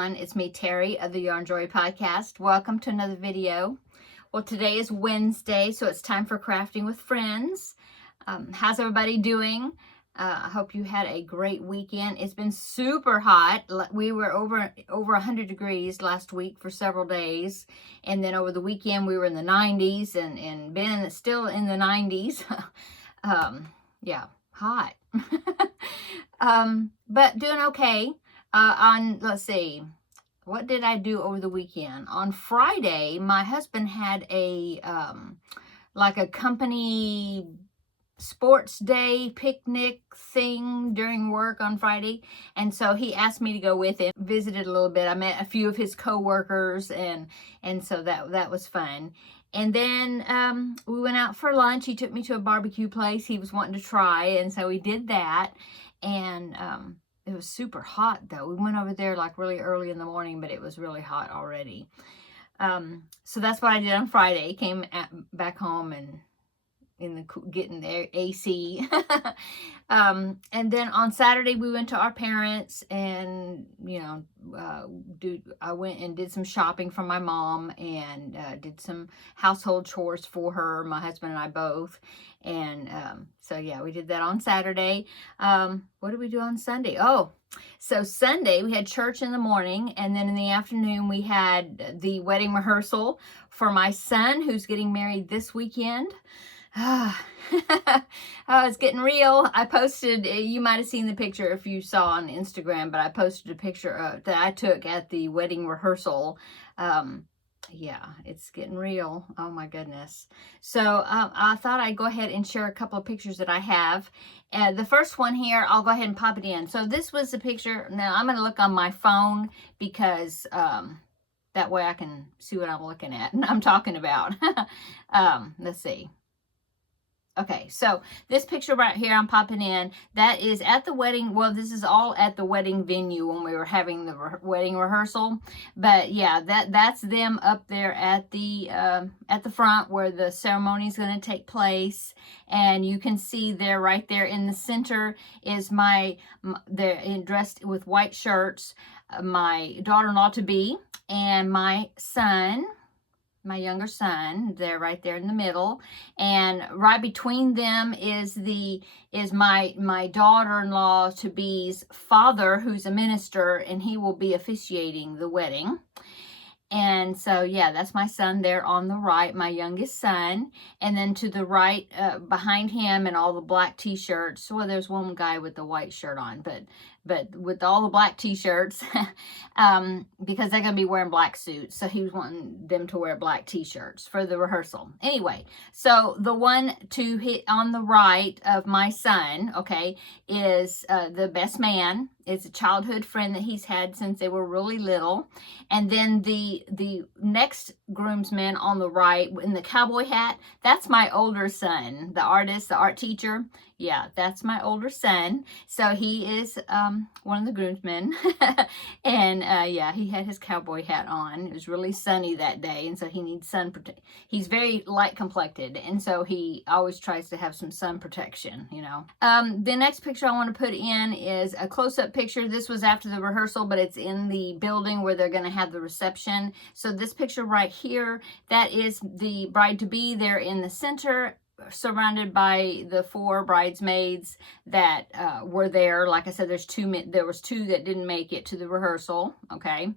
everyone. It's me, Terry of the Yarn Joy Podcast. Welcome to another video. Well, today is Wednesday, so it's time for crafting with friends. How's everybody doing? I hope you had a great weekend. It's been super hot. We were over 100 degrees last week for several days, and then over the weekend we were in the 90s and been still in the 90s. Yeah, hot. But doing okay. Let's see, what did I do over the weekend? On Friday, my husband had like a company sports day picnic thing during work on Friday. And so he asked me to go with him, visited a little bit. I met a few of his co-workers and so that was fun. And then we went out for lunch. He took me to a barbecue place he was wanting to try. And so we did that. And, it was super hot though. We went over there like really early in the morning, but it was really hot already. So that's what I did on Friday. Came back home and getting their AC. And then on Saturday we went to our parents and, I went and did some shopping for my mom and did some household chores for her, my husband and I both. And so yeah, we did that on Saturday. What did we do on Sunday? Oh, so Sunday we had church in the morning, and then in the afternoon we had the wedding rehearsal for my son who's getting married this weekend. Oh, it's getting real. I posted, you might have seen the picture if you saw on Instagram, but I posted a picture that I took at the wedding rehearsal. Yeah, it's getting real. Oh my goodness. So I thought I'd go ahead and share a couple of pictures that I have. The first one here, I'll go ahead and pop it in. So this was a picture. Now I'm going to look on my phone because that way I can see what I'm looking at and I'm talking about. Let's see. Okay, so this picture right here I'm popping in, that is at the wedding. Well, this is all at the wedding venue when we were having the wedding rehearsal. But yeah, that's them up there at the front where the ceremony is going to take place. And you can see there, right there in the center is they're dressed with white shirts, my daughter-in-law to be, and my son. My younger son, they're right there in the middle, and right between them is my daughter-in-law to be's father, who's a minister, and he will be officiating the wedding. And so yeah, that's my son there on the right, my youngest son. And then to the right, behind him in all the black t-shirts, well, there's one guy with the white shirt on, but with all the black t-shirts, because they're going to be wearing black suits. So he was wanting them to wear black t-shirts for the rehearsal. Anyway, so the one to hit on the right of my son, okay, is the best man. It's a childhood friend that he's had since they were really little. And then the next groomsman on the right in the cowboy hat, that's my older son, the artist, the art teacher. Yeah, that's my older son. So he is one of the groomsmen. And yeah, he had his cowboy hat on. It was really sunny that day, and so he needs sun protection. He's very light complected, and so he always tries to have some sun protection, The next picture I want to put in is a close-up picture. This was after the rehearsal, but it's in the building where they're going to have the reception. So this picture right here, that is the bride-to-be there in the center, surrounded by the 4 bridesmaids that were there. Like I said, there was 2 that didn't make it to the rehearsal. Okay,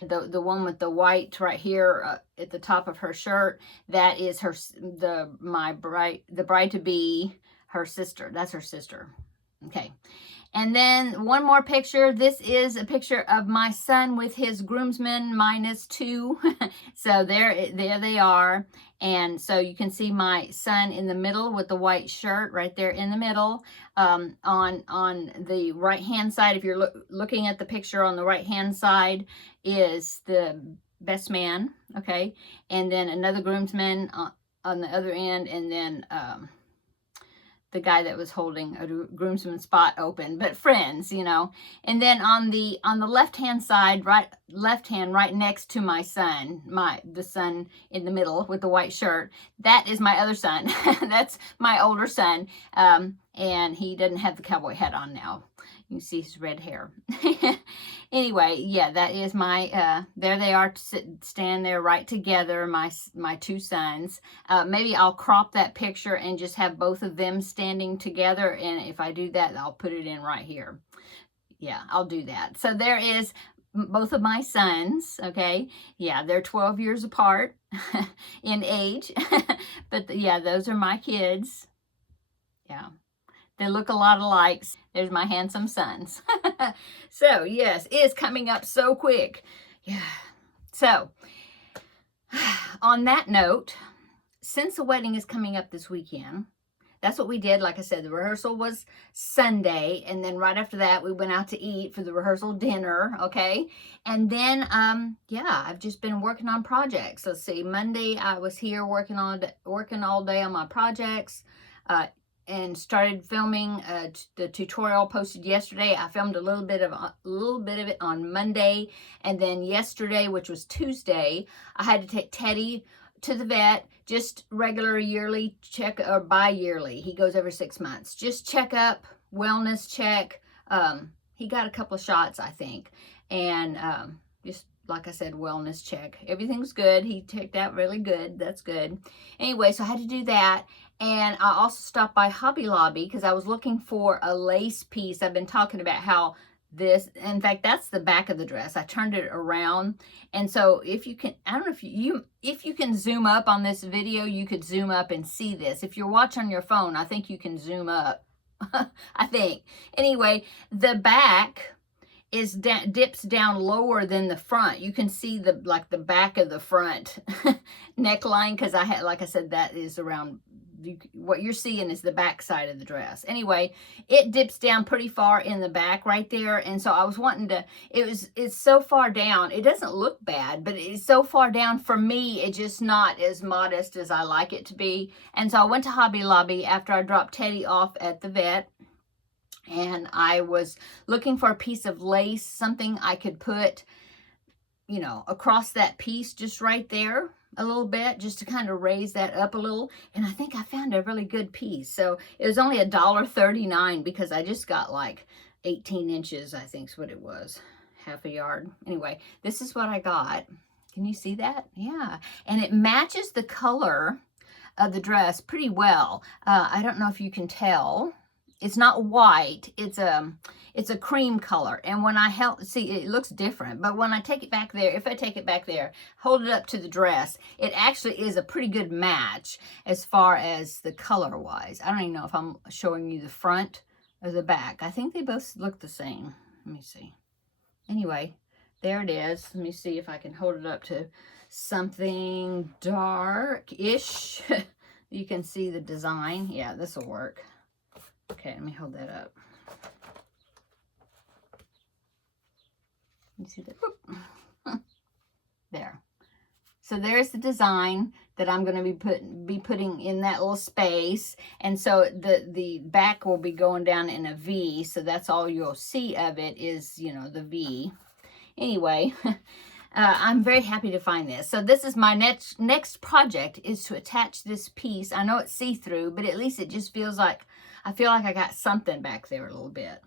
the one with the white right here at the top of her shirt, that is the bride to be, her sister. That's her sister. Okay. And then one more picture. This is a picture of my son with his groomsmen -2. So there they are. And so you can see my son in the middle with the white shirt right there in the middle. On the right-hand side, if you're looking at the picture on the right-hand side, is the best man, okay? And then another groomsman on the other end, and then the guy that was holding a groomsman spot open, but friends, And then on the left-hand side, right next to my son, the son in the middle with the white shirt, that is my other son. That's my older son. And he doesn't have the cowboy hat on now. You can see his red hair. Anyway, yeah, that is my, there they are, stand there right together, my two sons. Maybe I'll crop that picture and just have both of them standing together. And if I do that, I'll put it in right here. Yeah, I'll do that. So there is both of my sons, okay? Yeah, they're 12 years apart in age. But yeah, those are my kids. Yeah. They look a lot alike. There's my handsome sons. So, yes, it is coming up so quick. Yeah. So, on that note, since the wedding is coming up this weekend, that's what we did. Like I said, the rehearsal was Sunday, and then right after that, we went out to eat for the rehearsal dinner, okay? And then, yeah, I've just been working on projects. Let's see, Monday, I was here working all day on my projects, and started filming the tutorial posted yesterday. I filmed a little bit of it on Monday, and then yesterday, which was Tuesday, I had to take Teddy to the vet, just regular yearly check or bi-yearly. He goes every 6 months. Just check up, wellness check. He got a couple of shots, I think, and just like I said, wellness check. Everything's good. He checked out really good. That's good. Anyway, so I had to do that. And I also stopped by Hobby Lobby because I was looking for a lace piece. I've been talking about how this, in fact, that's the back of the dress. I turned it around. And so if you can, I don't know if you can zoom up on this video, you could zoom up and see this. If you're watching on your phone, I think you can zoom up. I think. Anyway, the back is dips down lower than the front. You can see the back of the front neckline, because I had, like I said, that is around, what you're seeing is the back side of the dress. Anyway, it dips down pretty far in the back right there, and so I was wanting to, it's so far down, it doesn't look bad, but it's so far down for me, it's just not as modest as I like it to be. And so I went to Hobby Lobby after I dropped Teddy off at the vet, and I was looking for a piece of lace, something I could put, you know, across that piece just right there a little bit, just to kind of raise that up a little. And I think I found a really good piece. So it was only $1.39 because I just got like 18 inches, I think is what it was, half a yard. Anyway, this is what I got. Can you see that? Yeah. And it matches the color of the dress pretty well. I don't know if you can tell. It's not white, it's a cream color. And when I see, it looks different, but when I take it back there, if I take it back there, hold it up to the dress, it actually is a pretty good match as far as the color wise. I don't even know if I'm showing you the front or the back. I think they both look the same. Let me see. Anyway, there it is. Let me see if I can hold it up to something dark-ish. You can see the design. Yeah, this will work. Okay, let me hold that up. You see that? There. So there's the design that I'm going to be putting in that little space. And so the back will be going down in a V. So that's all you'll see of it is, you know, the V. Anyway, I'm very happy to find this. So this is my next project, is to attach this piece. I know it's see-through, but at least it just feels like, I feel like I got something back there a little bit.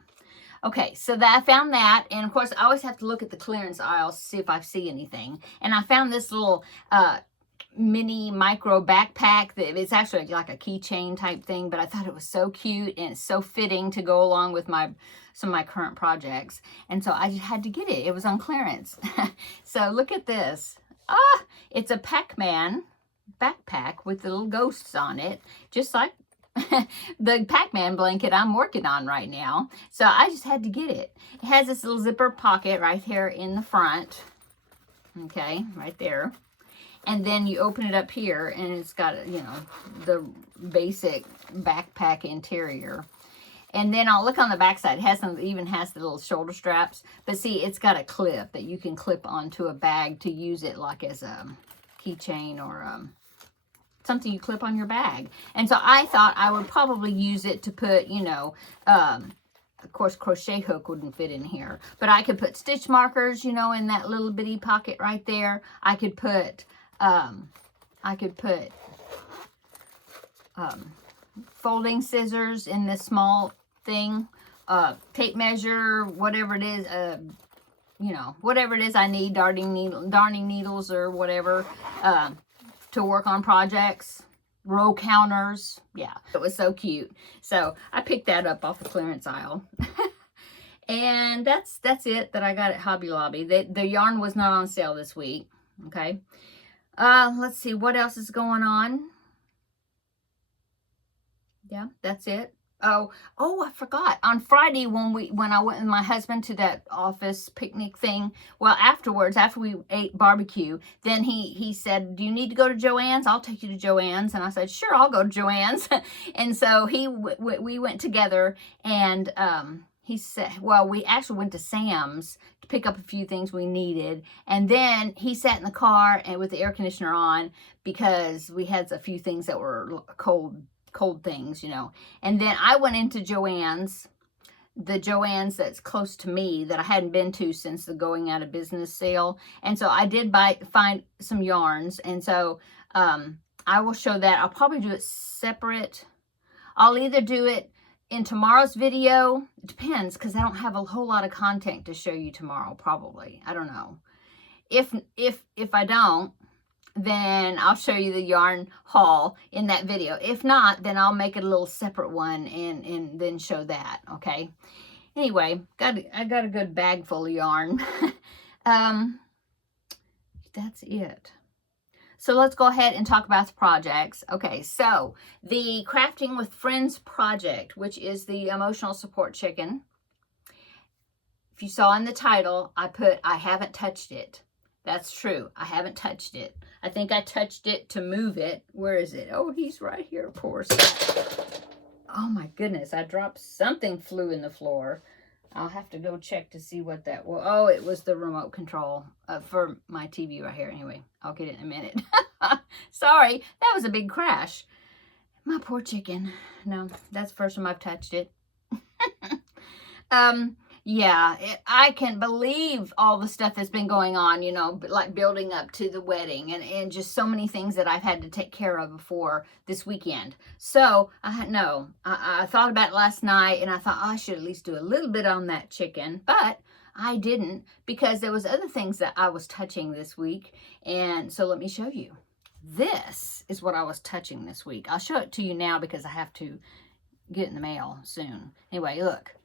Okay, so that I found that, and of course I always have to look at the clearance aisles to see if I see anything. And I found this little mini micro backpack that it's actually like a keychain type thing, but I thought it was so cute and it's so fitting to go along with some of my current projects. And so I just had to get it. It was on clearance. So look at this. It's a Pac-Man backpack with the little ghosts on it, just like the Pac-Man blanket I'm working on right now. So I just had to get it. It has this little zipper pocket right here in the front. Okay, right there. And then you open it up here and it's got, you know, the basic backpack interior. And then I'll look on the back side. It even has the little shoulder straps. But see, it's got a clip that you can clip onto a bag to use it like as a keychain or something you clip on your bag. And so I thought I would probably use it to put, you know, of course, crochet hook wouldn't fit in here. But I could put stitch markers, you know, in that little bitty pocket right there. I could put folding scissors in this small thing tape measure, whatever it is, you know, whatever it is I need, darning needles or whatever, to work on projects, row counters. Yeah, it was so cute. So I picked that up off the clearance aisle. And that's it that I got at Hobby Lobby. The yarn was not on sale this week. Okay. Let's see what else is going on. Yeah, that's it. Oh, I forgot. On Friday when I went with my husband to that office picnic thing, well, afterwards, after we ate barbecue, then he said, "Do you need to go to Joann's? I'll take you to Joann's." And I said, "Sure, I'll go to Joann's." And so we went together, and he said, well, we actually went to Sam's to pick up a few things we needed. And then he sat in the car and with the air conditioner on because we had a few things that were cold things, you know. And then I went into Joann's, the Joann's that's close to me that I hadn't been to since the going out of business sale. And so I did find some yarns. And so I will show that. I'll probably do it separate. I'll either do it in tomorrow's video. It depends, because I don't have a whole lot of content to show you tomorrow, probably. I don't know. If I don't, then I'll show you the yarn haul in that video. If not, then I'll make it a little separate one and then show that, okay? Anyway, I got a good bag full of yarn. That's it. So let's go ahead and talk about the projects. Okay, so the Crafting with Friends project, which is the emotional support chicken. If you saw in the title, I put, I haven't touched it. That's true. I haven't touched it. I think I touched it to move it. Where is it? Oh, he's right here, of course. Oh my goodness, I dropped something, flew in the floor. I'll have to go check to see what that was. Oh, it was the remote control for my TV right here. Anyway, I'll get it in a minute. Sorry, that was a big crash. My poor chicken. No, that's the first time I've touched it. Yeah, I can't believe all the stuff that's been going on, you know, like building up to the wedding and just so many things that I've had to take care of before this weekend. So, I thought about it last night and I thought, oh, I should at least do a little bit on that chicken, but I didn't because there was other things that I was touching this week. And so let me show you. This is what I was touching this week. I'll show it to you now because I have to get it in the mail soon. Anyway, look.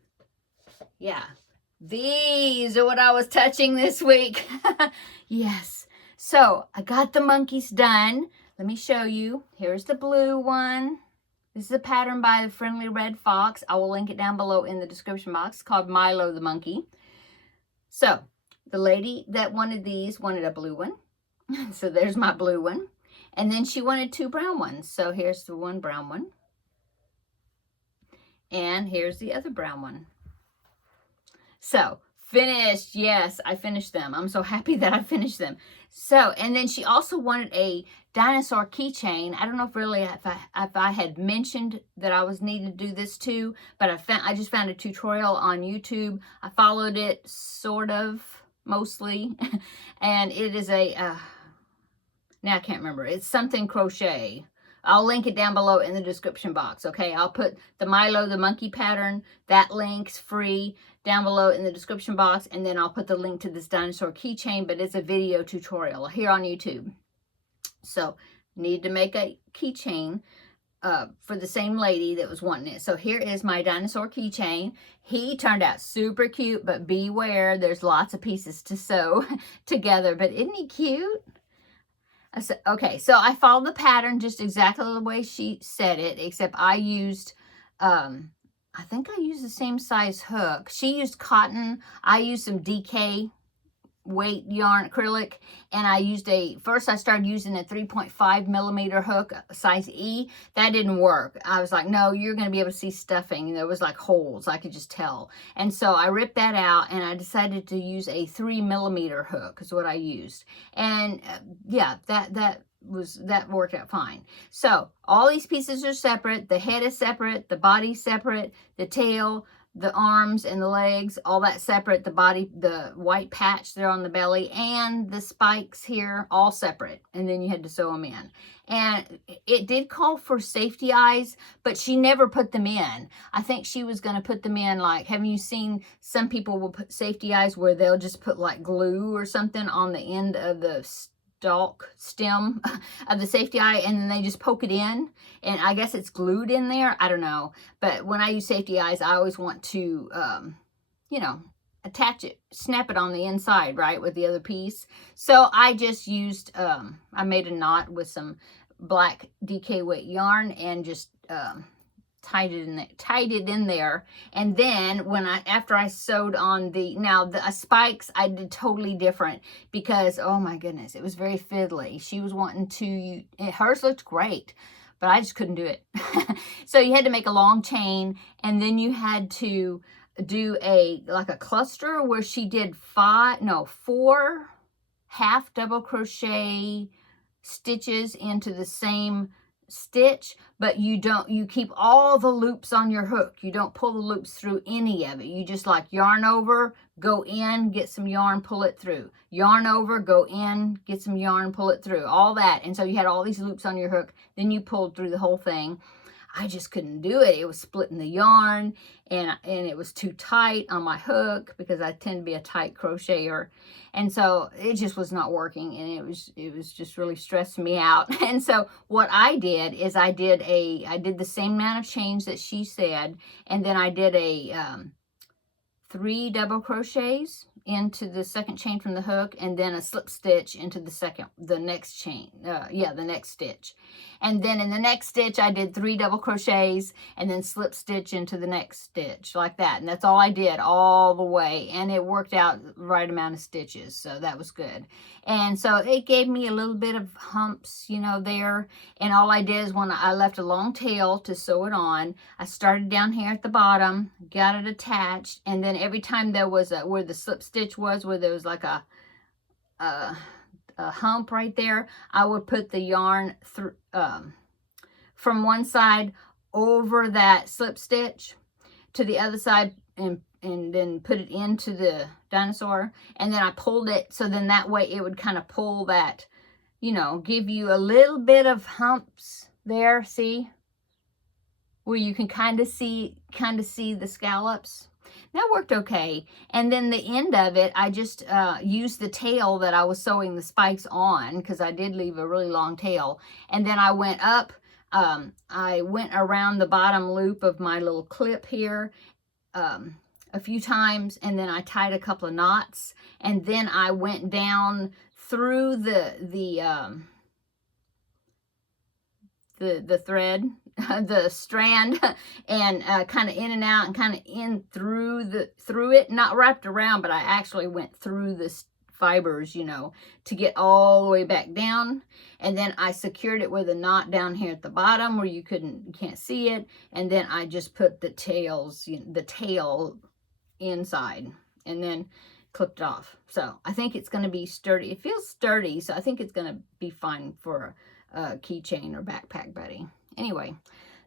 Yeah, these are what I was touching this week. Yes. So I got the monkeys done. Let me show you. Here's the blue one. This is a pattern by the Friendly Red Fox. I will link it down below in the description box. It's called Milo the Monkey. So the lady that wanted these wanted a blue one. So there's my blue one. And then she wanted 2 brown ones. So here's the one brown one. And here's the other brown one. So, finished. Yes, I finished them. I'm so happy that I finished them. So, and then she also wanted a dinosaur keychain. I don't know if I had mentioned that I was needing to do this too, but I just found a tutorial on YouTube. I followed it sort of, mostly, and it is a, now I can't remember. It's something crochet. I'll link it down below in the description box, okay? I'll put the Milo the Monkey pattern, that link's free, down below in the description box, and then I'll put the link to this dinosaur keychain, but it's a video tutorial here on YouTube. So, need to make a keychain for the same lady that was wanting it. So, here is my dinosaur keychain. He turned out super cute, but beware, there's lots of pieces to sew together, but isn't he cute? Okay, so I followed the pattern just exactly the way she said it, except I used, I think I used the same size hook. She used cotton. I used some DK weight yarn acrylic, and I used first I started using a 3.5 millimeter hook, size E. That didn't work. I was like, no, you're going to be able to see stuffing. There was like holes. I could just tell. And so I ripped that out, and I decided to use a 3 millimeter hook is what I used. And yeah, that worked out fine. So all these pieces are separate. The head is separate. The body's separate. The tail, the arms and the legs, all that separate, the body, the white patch there on the belly, and the spikes here, all separate. And then you had to sew them in. And it did call for safety eyes, but she never put them in. I think she was going to put them in, like, have you seen some people will put safety eyes where they'll just put like glue or something on the end of the stem of the safety eye, and then they just poke it in, and I guess it's glued in there. I don't know, but when I use safety eyes, I always want to you know, attach it, snap it on the inside, right, with the other piece. So I just used I made a knot with some black DK weight yarn and just tied it in there. And then when after I sewed on the spikes, I did totally different, because oh my goodness, it was very fiddly. She was wanting to, hers looked great, but I just couldn't do it. So you had to make a long chain, and then you had to do like a cluster where she did 4 half double crochet stitches into the same stitch, but you keep all the loops on your hook. You don't pull the loops through any of it. You just like yarn over, go in, get some yarn, pull it through. Yarn over, go in, get some yarn, pull it through. All that. And so you had all these loops on your hook. Then you pulled through the whole thing. I just couldn't do it. It was splitting the yarn, and it was too tight on my hook, because I tend to be a tight crocheter. And so it just was not working, and it was just really stressing me out. And so what I did is I did the same amount of chains that she said, and then I did 3 double crochets into the second chain from the hook, and then a slip stitch into the next chain, the next stitch. And then in the next stitch, I did 3 double crochets and then slip stitch into the next stitch, like that. And that's all I did all the way, and it worked out the right amount of stitches, so that was good. And so it gave me a little bit of humps, you know, there. And all I did is, when I left a long tail to sew it on, I started down here at the bottom, got it attached, and then every time there was where the slip stitch was, where there was like a hump right there, I would put the yarn through from one side over that slip stitch to the other side, and then put it into the dinosaur, and then I pulled it, so then that way it would kind of pull that, you know, give you a little bit of humps there, see, where you can kind of see the scallops. That worked okay. And then the end of it, I just used the tail that I was sewing the spikes on, because I did leave a really long tail. And then I went up, I went around the bottom loop of my little clip here a few times, and then I tied a couple of knots, and then I went down through the thread, the strand, and kind of in and out, and kind of in through it, not wrapped around, but I actually went through the fibers, you know, to get all the way back down. And then I secured it with a knot down here at the bottom where you can't see it, and then I just put the tail inside, and then clipped off. So I think it's going to be sturdy. It feels sturdy, so I think it's going to be fine for a keychain or backpack buddy. Anyway,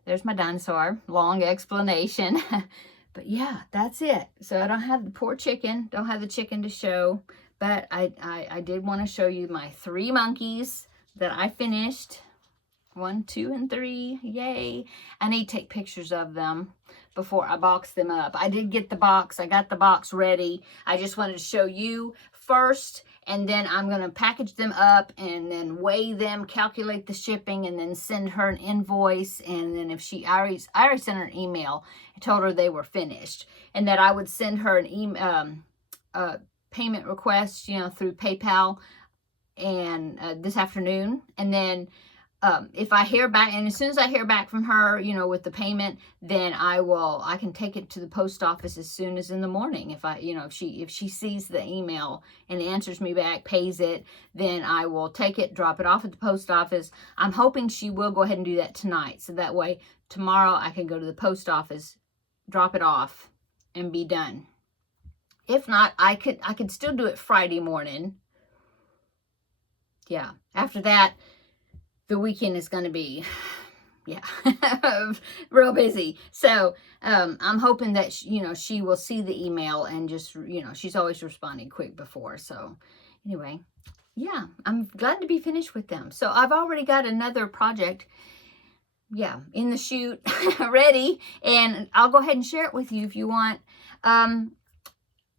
there's my dinosaur. Long explanation. But yeah, that's it. So I don't have the poor chicken. Don't have the chicken to show. But I did want to show you my 3 monkeys that I finished. 1, 2, and 3. Yay. I need to take pictures of them before I box them up. I did get the box. I got the box ready. I just wanted to show you first, and then I'm going to package them up and then weigh them, calculate the shipping, and then send her an invoice. And then if I already sent her an email. I told her they were finished, and that I would send her an email, payment request, you know, through PayPal, and this afternoon. And then if I hear back, and as soon as I hear back from her, you know, with the payment, then I can take it to the post office as soon as in the morning. If she sees the email and answers me back, pays it, then I will take it, drop it off at the post office. I'm hoping she will go ahead and do that tonight, so that way tomorrow I can go to the post office, drop it off, and be done. If not, I could still do it Friday morning. Yeah. After that, the weekend is going to be, yeah, real busy. So I'm hoping that, she will see the email and just, she's always responding quick before. So anyway, yeah, I'm glad to be finished with them. So I've already got another project, yeah, in the chute ready, and I'll go ahead and share it with you if you want.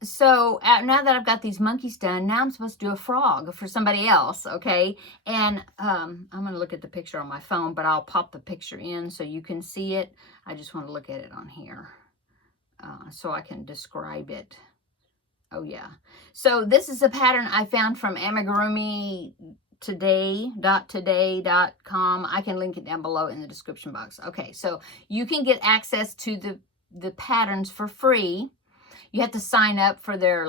So now that I've got these monkeys done, now I'm supposed to do a frog for somebody else, okay? And I'm going to look at the picture on my phone, but I'll pop the picture in so you can see it. I just want to look at it on here so I can describe it. Oh, yeah. So this is a pattern I found from amigurumittoday.com. I can link it down below in the description box. Okay, so you can get access to the patterns for free. You have to sign up for their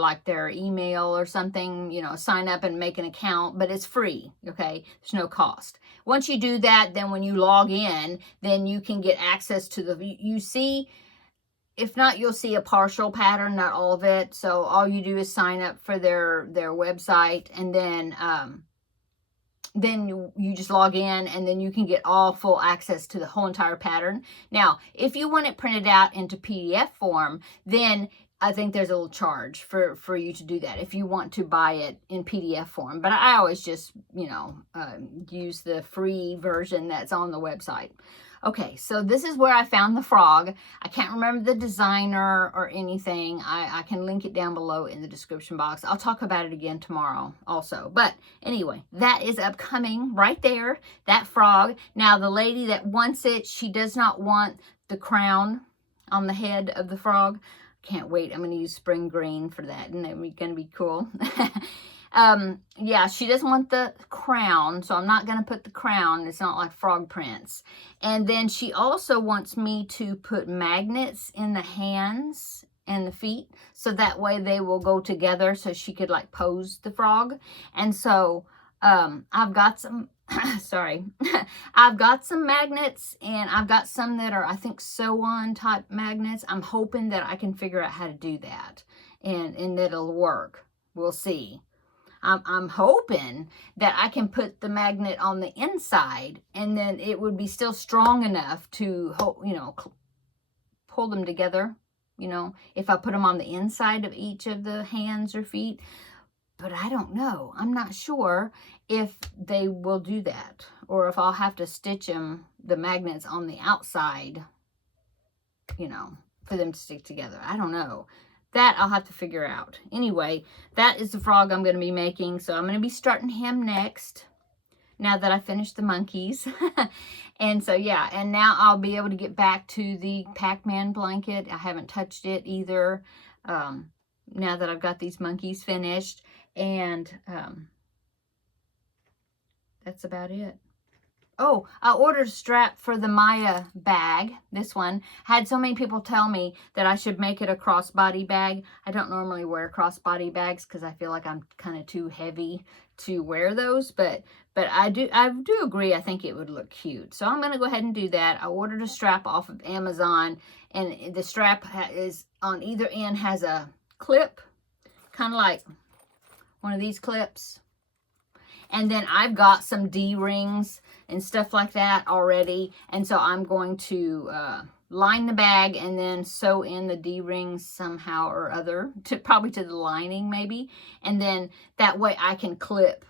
email or something, sign up and make an account, but it's free, okay? There's no cost. Once you do that, then when you log in, then you can get access to you see, if not, you'll see a partial pattern, not all of it. So all you do is sign up for their website, and then you just log in, and then you can get all full access to the whole entire pattern. Now, if you want it printed out into PDF form, then I think there's a little charge for you to do that if you want to buy it in PDF form. But I always just, use the free version that's on the website. Okay, so this is where I found the frog. I can't remember the designer or anything. I can link it down below in the description box. I'll talk about it again tomorrow also. But anyway, that is upcoming right there, that frog. Now, the lady that wants it, she does not want the crown on the head of the frog. Can't wait. I'm going to use spring green for that. Isn't that going to be cool? Yeah, she doesn't want the crown, so I'm not going to put the crown. It's not like frog prints. And then she also wants me to put magnets in the hands and the feet, so that way they will go together, so she could pose the frog. And so I've got some sorry, I've got some magnets, and I've got some that are, I think, sew-on type magnets. I'm hoping that I can figure out how to do that, and that it'll work. We'll see. I'm hoping that I can put the magnet on the inside, and then it would be still strong enough to, pull them together, if I put them on the inside of each of the hands or feet. But I don't know. I'm not sure if they will do that, or if I'll have to stitch the magnets on the outside, for them to stick together. I don't know. That I'll have to figure out. Anyway, that is the frog I'm going to be making. So I'm going to be starting him next, now that I finished the monkeys. And so, yeah, and now I'll be able to get back to the Pac-Man blanket. I haven't touched it either, now that I've got these monkeys finished. And that's about it. Oh, I ordered a strap for the Maya bag, this one. I had so many people tell me that I should make it a crossbody bag. I don't normally wear crossbody bags because I feel like I'm kind of too heavy to wear those, but I do agree. I think it would look cute. So I'm going to go ahead and do that. I ordered a strap off of Amazon, and the strap is on either end, has a clip, kind of like one of these clips. And then I've got some D-rings and stuff like that already. And so I'm going to line the bag and then sew in the D-rings somehow or other, probably to the lining maybe. And then that way I can clip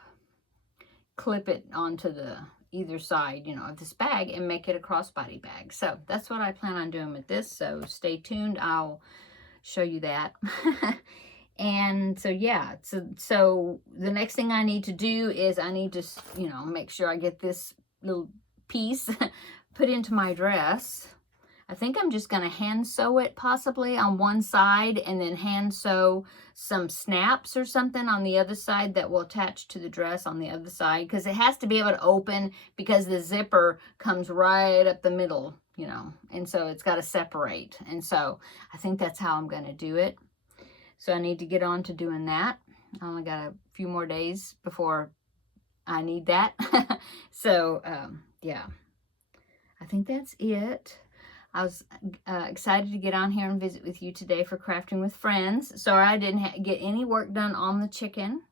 it onto the either side, of this bag, and make it a crossbody bag. So that's what I plan on doing with this. So stay tuned. I'll show you that. And so, yeah, so the next thing I need to do is I need to, make sure I get this little piece put into my dress. I think I'm just going to hand sew it possibly on one side, and then hand sew some snaps or something on the other side that will attach to the dress on the other side, because it has to be able to open, because the zipper comes right up the middle, and so it's got to separate. And so I think that's how I'm going to do it. So I need to get on to doing that. I only got a few more days before I need that. So, yeah, I think that's it. I was excited to get on here and visit with you today for Crafting with Friends. Sorry I didn't get any work done on the chicken.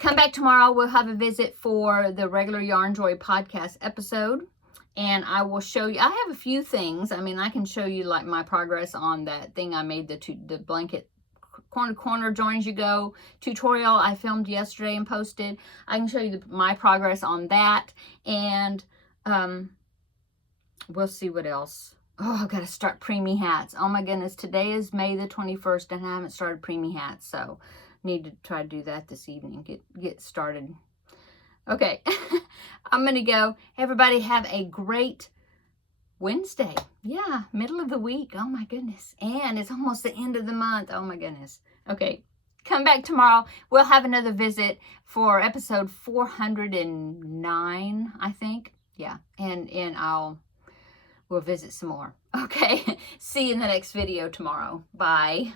Come back tomorrow. We'll have a visit for the regular Yarn Joy podcast episode. and I will show you. I have a few things. I mean, I can show you like my progress on that thing I made, the blanket corner join as you go tutorial I filmed yesterday and posted. I can show you my progress on that, and we'll see what else. Oh, I've got to start preemie hats. Oh my goodness, today is May the 21st and I haven't started preemie hats, so need to try to do that this evening, get started. Okay, I'm gonna go. Everybody have a great Wednesday. Yeah, middle of the week. Oh my goodness. And it's almost the end of the month. Oh my goodness. Okay, come back tomorrow. We'll have another visit for episode 409, I think. Yeah, and we'll visit some more. Okay, see you in the next video tomorrow. Bye.